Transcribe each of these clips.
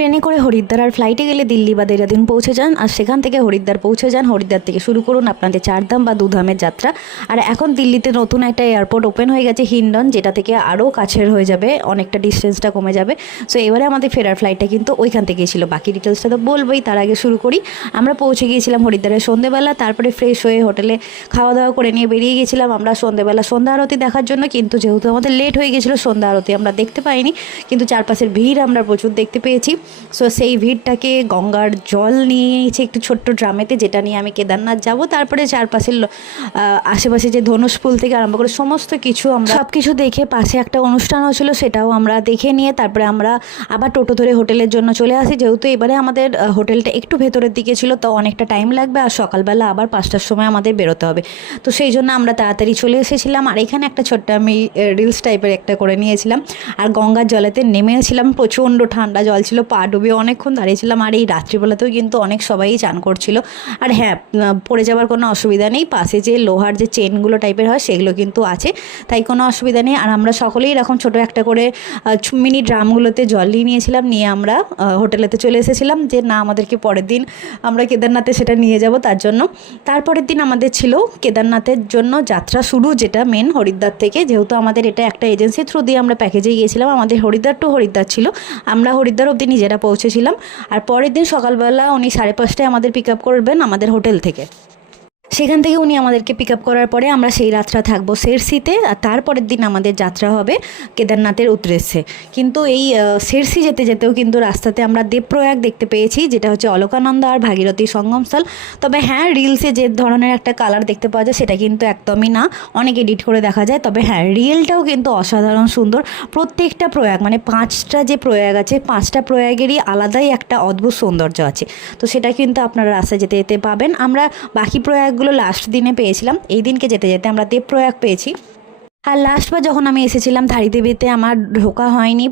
ট্রেনে করে হরিদ্বার আর ফ্লাইটে গেলে দিল্লি বা দেহরাদুন পৌঁছে যান, আর সেখান থেকে হরিদ্বার পৌঁছে যান। হরিদ্বার থেকে শুরু করুন আপনাদের চারধাম বা দুধামের যাত্রা। আর এখন দিল্লিতে নতুন একটা এয়ারপোর্ট ওপেন হয়ে গেছে হিন্ডন, যেটা থেকে আরও কাছের হয়ে যাবে, অনেকটা ডিস্টেন্সটা কমে যাবে। সো এবারে আমাদের ফেরার ফ্লাইটটা কিন্তু ওইখান থেকেই ছিল। বাকি ডিটেলসটা তো বলবোই, তার আগে শুরু করি। আমরা পৌঁছে গিয়েছিলাম হরিদ্বারের সন্ধ্যেবেলা, তারপরে ফ্রেশ হয়ে হোটেলে খাওয়া দাওয়া করে নিয়ে বেরিয়ে গেছিলাম আমরা সন্ধ্যেবেলা সন্ধ্যা আরতি দেখার জন্য। কিন্তু যেহেতু আমাদের লেট হয়ে গেছিলো, সন্ধ্যা আরতি আমরা দেখতে পাইনি, কিন্তু চারপাশের ভিড় আমরা প্রচুর দেখতে পেয়েছি। সো সেই ভিড়টাকে গঙ্গার জল নিয়েছে একটু ছোট্ট ড্রামেতে, যেটা নিয়ে আমি কেদারনাথ যাব। তারপরে চারপাশের আশেপাশে যে ধনুষ ফুল থেকে আরম্ভ করে সমস্ত কিছু আমরা সব কিছু দেখে, পাশে একটা অনুষ্ঠান হচ্ছিল সেটাও আমরা দেখে নিয়ে তারপরে আমরা আবার টোটো ধরে হোটেলের জন্য চলে আসি। যেহেতু এবারে আমাদের হোটেলটা একটু ভেতরের দিকে ছিল, তো অনেকটা টাইম লাগবে, আর সকালবেলা আবার 5টার সময় আমাদের বেরোতে হবে। তো সেই জন্য আমরা তাড়াতাড়ি চলে এসেছিলাম। আর এখানে একটা ছোট্ট আমি রিলস টাইপের একটা করে নিয়েছিলাম। আর গঙ্গার জলেতে নেমেছিলাম, প্রচণ্ড ঠান্ডা জল ছিল, পা ডুবে অনেকক্ষণ দাঁড়িয়েছিলাম। আর এই রাত্রিবেলাতেও কিন্তু অনেক সবাই চান করছিল। আর হ্যাঁ, পড়ে যাওয়ার কোনো অসুবিধা নেই, পাশে যে লোহার যে চেনগুলো টাইপের হয় সেগুলো কিন্তু আছে, তাই কোনো অসুবিধা নেই। আর আমরা সকলেই এরকম ছোটো একটা করে মিনি ড্রামগুলোতে জল নিয়ে নিয়েছিলাম, নিয়ে আমরা হোটেলেতে চলে এসেছিলাম যে না, আমাদেরকে পরের দিন আমরা কেদারনাথে সেটা নিয়ে যাব তার জন্য। তারপরের দিন আমাদের ছিল কেদারনাথের জন্য যাত্রা শুরু, যেটা মেন হরিদ্বার থেকে। যেহেতু আমাদের এটা একটা এজেন্সি থ্রু দিয়ে আমরা প্যাকেজে গিয়েছিলাম, আমাদের হরিদ্বার টু হরিদ্বার ছিল, আমরা হরিদ্বার অবধি নিজেরা পৌঁছেছিলাম। আর পরের দিন সকালবেলা উনি 5:30টায় আমাদের পিক আপ করবেন আমাদের হোটেল থেকে। সেখান থেকে উনি আমাদেরকে পিক আপ করার পরে আমরা সেই রাতটা থাকবো শেরসিতে, আর তারপরের দিন আমাদের যাত্রা হবে কেদারনাথের উদ্দেশ্যে। কিন্তু এই শেরসি যেতে যেতেও কিন্তু রাস্তাতে আমরা দেবপ্রয়াগ দেখতে পেয়েছি, যেটা হচ্ছে অলকানন্দা আর ভাগীরথী সঙ্গমস্থল। তবে হ্যাঁ, রিলসে যে ধরনের একটা কালার দেখতে পাওয়া যায় সেটা কিন্তু একদমই না, অনেক এডিট করে দেখা যায়। তবে হ্যাঁ, রিয়েলটাও কিন্তু অসাধারণ সুন্দর। প্রত্যেকটা প্রয়াগ, মানে 5টা যে প্রয়াগ আছে, 5টা প্রয়াগেরই আলাদাই একটা অদ্ভুত সৌন্দর্য আছে। তো সেটা কিন্তু আপনারা রাস্তায় যেতে যেতে পাবেন। আমরা বাকি প্রয়াগগুলো লাস্ট দিনে পেয়েছিলাম, এই দিনকে যেতে যেতে আমরা দেবপ্রয়াগ পেয়েছি। আর লাস্টবার যখন আমি এসেছিলাম ধারীদেবীতে, আমার ঢোকা হয়নি,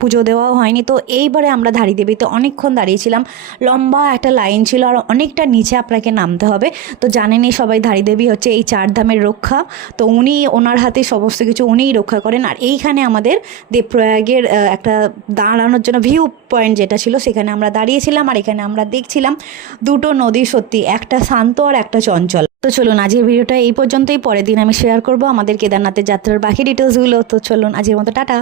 পুজো দেওয়াও হয়নি। তো এইবারে আমরা ধারীদেবীতে অনেকক্ষণ দাঁড়িয়েছিলাম, লম্বা একটা লাইন ছিল, আর অনেকটা নিচে আপনাকে নামতে হবে। তো জানেনই সবাই, ধারীদেবী হচ্ছে এই 4 ধামের রক্ষা। তো উনি, ওনার হাতে সমস্ত কিছু উনিই রক্ষা করেন। আর এইখানে আমাদের দেবপ্রয়াগের একটা দাঁড়ানোর জন্য ভিউ পয়েন্ট যেটা ছিল, সেখানে আমরা দাঁড়িয়েছিলাম। আর এখানে আমরা দেখছিলাম দুটো নদী, সত্যি একটা শান্ত আর একটা চঞ্চল। তো চলুন, আজকের ভিডিওটা এই পর্যন্তই। পরের দিন আমি শেয়ার করব আমাদের কেদারনাথের যাত্রার বাকি ডিটেলসগুলো। তো চলুন, আজকের মতো টাটা।